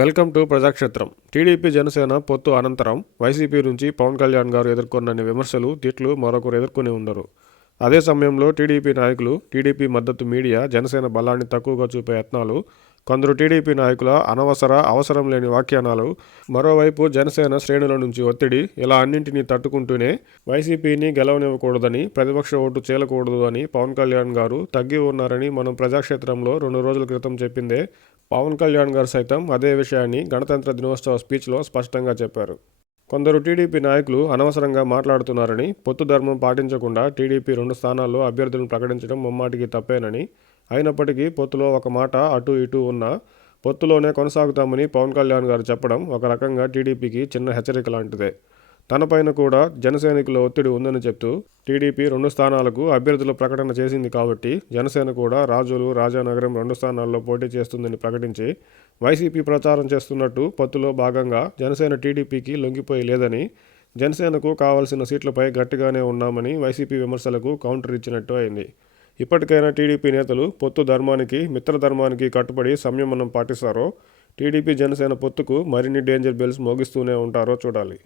Welcome to Prajakshetram. TDP Janasena పొత్తు అనంతరం YCP నుంచి పవన్ కళ్యాణ్ గారు ఎదుర్కొన్న విమర్శలు, తిట్లు మరొకరు ఎదుర్కొని ఉండరు. అదే సమయంలో టీడీపీ నాయకులు, టీడీపీ మద్దతు మీడియా జనసేన బలాన్ని తక్కువగా చూపే యత్నాలు, కొందరు టీడీపీ నాయకుల అవసరం లేని వ్యాఖ్యానాలు, మరోవైపు జనసేన శ్రేణుల నుంచి ఒత్తిడి, ఇలా అన్నింటినీ తట్టుకుంటూనే వైసీపీని గెలవనివ్వకూడదని, ప్రతిపక్ష ఓటు చేయకూడదు అని పవన్ కళ్యాణ్ గారు తగ్గి ఉన్నారని మనం ప్రజాక్షేత్రంలో 2 రోజుల క్రితం చెప్పిందే. పవన్ కళ్యాణ్ గారు సైతం అదే విషయాన్ని గణతంత్ర దినోత్సవ స్పీచ్లో స్పష్టంగా చెప్పారు. కొందరు టీడీపీ నాయకులు అనవసరంగా మాట్లాడుతున్నారని, పొత్తు ధర్మం పాటించకుండా టీడీపీ 2 స్థానాల్లో అభ్యర్థులను ప్రకటించడం ముమ్మాటికి తప్పేనని, అయినప్పటికీ పొత్తులో ఒక మాట అటు ఇటు ఉన్నా పొత్తులోనే కొనసాగుతామని పవన్ కళ్యాణ్ గారు చెప్పడం ఒక రకంగా టీడీపీకి చిన్న హెచ్చరిక లాంటిదే. తనపైన కూడా జనసైనికుల ఒత్తిడి ఉందని చెప్తూ టీడీపీ 2 స్థానాలకు అభ్యర్థుల ప్రకటన చేసింది కాబట్టి జనసేన కూడా రాజోలు, రాజానగరం 2 స్థానాల్లో పోటీ చేస్తుందని ప్రకటించి వైసీపీ ప్రచారం చేస్తున్నట్టు పొత్తులో భాగంగా జనసేన టీడీపీకి లొంగిపోయి లేదని, జనసేనకు కావాల్సిన సీట్లపై గట్టిగానే ఉన్నామని వైసీపీ విమర్శలకు కౌంటర్ ఇచ్చినట్టు అయింది. ఇప్పటికైనా టీడీపీ నేతలు పొత్తు ధర్మానికి, మిత్రధర్మానికి కట్టుబడి సంయమనం పాటిస్తారో, టీడీపీ జనసేన పొత్తుకు మరిన్ని డేంజర్ బెల్స్ మోగిస్తూనే ఉంటారో చూడాలి.